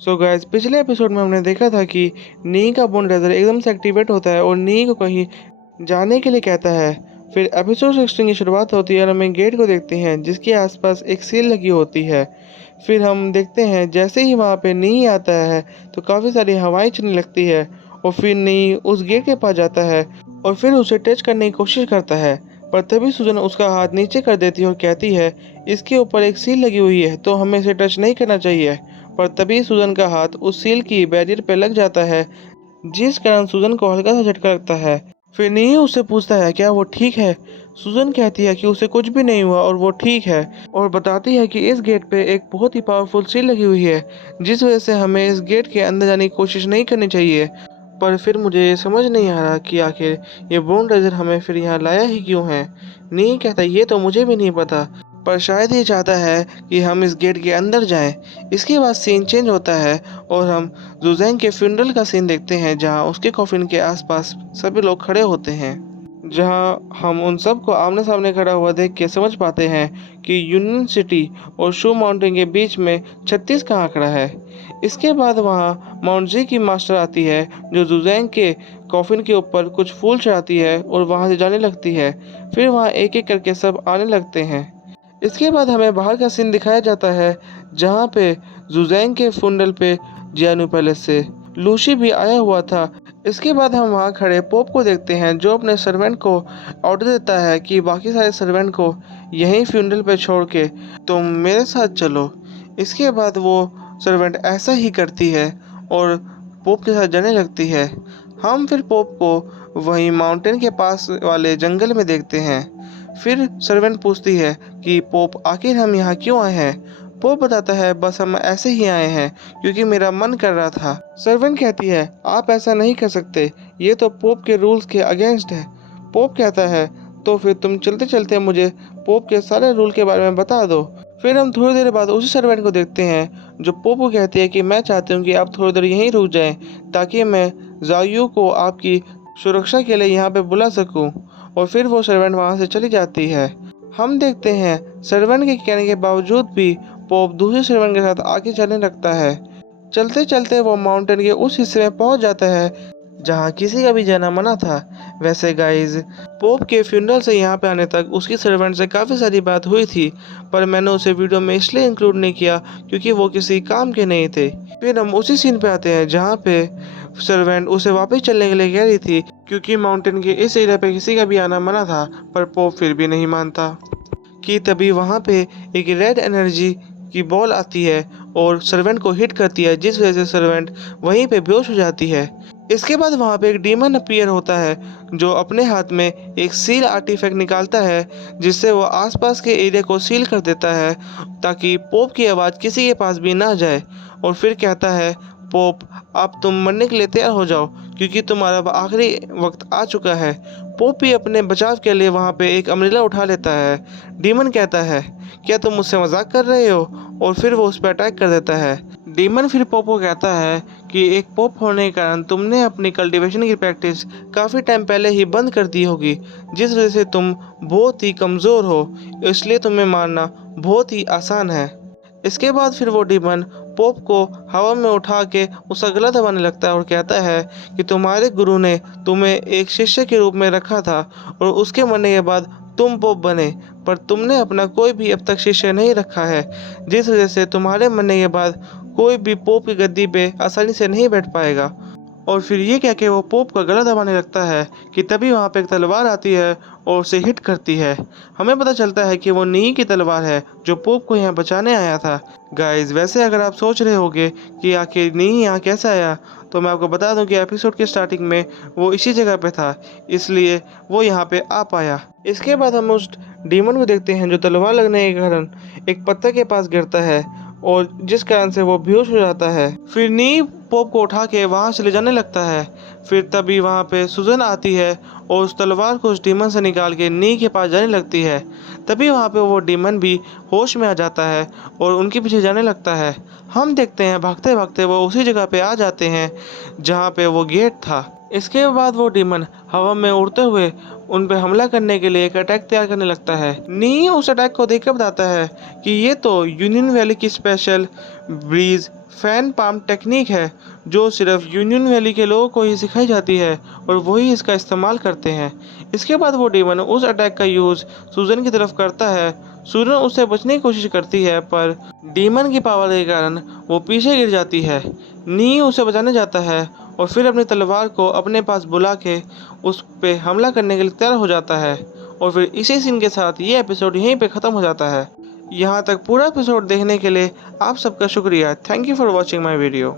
So guys, पिछले episode में हमने देखा था कि नी का बोन रेजर एकदम से एक्टिवेट होता है और नी को कहीं जाने के लिए कहता है। फिर एपिसोड 16 की शुरुआत होती है और हम एक गेट को देखते हैं जिसके आसपास एक सील लगी होती है। फिर हम देखते हैं जैसे ही वहाँ पे नी आता है तो काफ़ी सारी हवाएं चलने लगती है और फिर नी उस गेट के पास जाता है और फिर उसे टच करने की कोशिश करता है। पर तभी सुजन उसका हाथ नीचे कर देती है और कहती है इसके ऊपर एक सील लगी हुई है तो हमें इसे टच नहीं करना चाहिए। पर तभी सुजन का हाथ उस सील की बैरियर पे लग जाता है जिस कारण सुजन को हल्का सा झटका लगता है। फिर नी उससे पूछता है क्या वो ठीक है। सुजन कहती है कि उसे कुछ भी नहीं हुआ और वो ठीक है और बताती है कि इस गेट पे एक बहुत ही पावरफुल सील लगी हुई है जिस वजह से हमें इस गेट के अंदर जाने की कोशिश नहीं करनी चाहिए। पर फिर मुझे ये समझ नहीं आ रहा कि आखिर ये बोन रेजर हमें फिर यहाँ लाया ही क्यों है। नी कहता ये तो मुझे भी नहीं पता, पर शायद ये चाहता है कि हम इस गेट के अंदर जाएं। इसके बाद सीन चेंज होता है और हम जुजैंग के फ्यूनरल का सीन देखते हैं जहां उसके कॉफिन के आसपास सभी लोग खड़े होते हैं, जहां हम उन सबको आमने सामने खड़ा हुआ देख के समझ पाते हैं कि यूनियन सिटी और शू माउंटेन के बीच में 36 का आंकड़ा है। इसके बाद वहां माउंट जी की मास्टर आती है जो जुजैंग के कॉफिन के ऊपर कुछ फूल चढ़ाती है और वहां से जाने लगती है। फिर वहां एक एक करके सब आने लगते हैं। इसके बाद हमें बाहर का सीन दिखाया जाता है जहाँ पे जुजैंग के फुंडल पे जियानु पैलेस से लूशी भी आया हुआ था। इसके बाद हम वहाँ खड़े पोप को देखते हैं जो अपने सर्वेंट को ऑर्डर देता है कि बाकी सारे सर्वेंट को यहीं फ्यूनरल पे छोड़ के तुम मेरे साथ चलो। इसके बाद वो सर्वेंट ऐसा ही करती है और पोप के साथ जाने लगती है। हम फिर पोप को वहीं माउंटेन के पास वाले जंगल में देखते हैं। फिर सर्वेंट पूछती है कि पोप आखिर हम यहाँ क्यों आए हैं। पोप बताता है बस हम ऐसे ही आए हैं क्योंकि मेरा मन कर रहा था। सर्वेंट कहती है आप ऐसा नहीं कर सकते, ये तो पोप के रूल्स के अगेंस्ट है। पोप कहता है तो फिर तुम चलते चलते मुझे पोप के सारे रूल के बारे में बता दो। फिर हम थोड़ी देर बाद उसी सर्वेंट को देखते हैं जो पोप को कहती है कि मैं चाहती हूँ कि आप थोड़ी देर यहीं रुक जाएं ताकि मैं जायू को आपकी सुरक्षा के लिए यहाँ पे बुला सकूं। और फिर वो सर्वेंट वहाँ से चली जाती है। हम देखते हैं सर्वेंट के कहने के बावजूद भी पोप दूसरे सर्वेंट के साथ आगे चलने लगता है। चलते चलते वो माउंटेन के उस हिस्से में पहुंच जाता है जहां किसी का भी जाना मना था। वैसे गाइज, पोप के फ्यूनरल से यहाँ पे आने तक उसकी सर्वेंट से काफ़ी सारी बात हुई थी, पर मैंने उसे वीडियो में इसलिए इंक्लूड नहीं किया क्योंकि वो किसी काम के नहीं थे। फिर हम उसी सीन पे आते हैं जहाँ पे सर्वेंट उसे वापस चलने के लिए कह रही थी क्योंकि माउंटेन के इस एरिया पे किसी का भी आना मना था, पर पोप फिर भी नहीं मानता। कि तभी वहाँ पे एक रेड एनर्जी की बॉल आती है और सर्वेंट को हिट करती है जिस वजह से सर्वेंट वहीं पे बेहोश हो जाती है। इसके बाद वहाँ पे एक डीमन अपीयर होता है जो अपने हाथ में एक सील आर्टिफैक्ट निकालता है जिससे वो आसपास के एरिया को सील कर देता है ताकि पोप की आवाज़ किसी के पास भी ना जाए। और फिर कहता है पोप अब तुम मरने के लिए तैयार हो जाओ क्योंकि तुम्हारा अब आखिरी वक्त आ चुका है। पोप भी अपने बचाव के लिए वहाँ पे एक अम्ब्रेला उठा लेता है। डीमन कहता है क्या तुम मुझसे मजाक कर रहे हो, और फिर वो उस पर अटैक कर देता है। डीमन फिर पोप को कहता है कि एक पोप होने के कारण तुमने अपनी कल्टीवेशन की प्रैक्टिस काफ़ी टाइम पहले ही बंद कर दी होगी जिस वजह से तुम बहुत ही कमज़ोर हो, इसलिए तुम्हें मारना बहुत ही आसान है। इसके बाद फिर वो डीमन पोप को हवा में उठा के उसका गला दबाने लगता है और कहता है कि तुम्हारे गुरु ने तुम्हें एक शिष्य के रूप में रखा था और उसके मरने के बाद तुम पोप बने, पर तुमने अपना कोई भी अब तक शिष्य नहीं रखा है जिस वजह से तुम्हारे मरने के बाद कोई भी पोप की गद्दी पे आसानी से नहीं बैठ पाएगा। और फिर ये कह के वो पोप का गला दबाने लगता है कि तभी वहाँ पे एक तलवार आती है और उसे हिट करती है। हमें पता चलता है कि वो नी की तलवार है जो पोप को यहाँ बचाने आया था। गाइस, वैसे अगर आप सोच रहे होगे कि आखिर नी यहाँ कैसे आया, तो मैं आपको बता दूं कि एपिसोड के स्टार्टिंग में वो इसी जगह पे था, इसलिए वो यहाँ पे आ पाया। इसके बाद हम उस डीमन को देखते हैं जो तलवार लगने के कारण एक पत्थर के पास गिरता है और जिस कारण से वो बेहोश हो जाता है। फिर नी पोप को उठा के वहाँ से ले जाने लगता है। फिर तभी वहाँ पे सुजन आती है और उस तलवार को उस डीमन से निकाल के नी के पास जाने लगती है। तभी वहाँ पे वो डीमन भी होश में आ जाता है और उनके पीछे जाने लगता है। हम देखते हैं भागते भागते वो उसी जगह पे आ जाते हैं जहाँ पे वो गेट था। इसके बाद वो डीमन हवा में उड़ते हुए उन पे हमला करने के लिए एक अटैक तैयार करने लगता है। नी उस अटैक को देखकर बताता है कि ये तो यूनियन वैली की special breeze fan palm technique है, जो सिर्फ यूनियन वैली के लोगों को ही सिखाई जाती है और वही इसका इस्तेमाल करते हैं। इसके बाद वो डीमन उस अटैक का यूज़ सूजन की तरफ करता है। सूजन उससे बचने की कोशिश करती है, पर डीमन की पावर के कारण वो पीछे गिर जाती है। नी उसे बचाने जाता है और फिर अपनी तलवार को अपने पास बुला के उस पे हमला करने के लिए तैयार हो जाता है। और फिर इसी सीन के साथ ये एपिसोड यहीं पे ख़त्म हो जाता है। यहाँ तक पूरा एपिसोड देखने के लिए आप सबका शुक्रिया। Thank you for watching my video.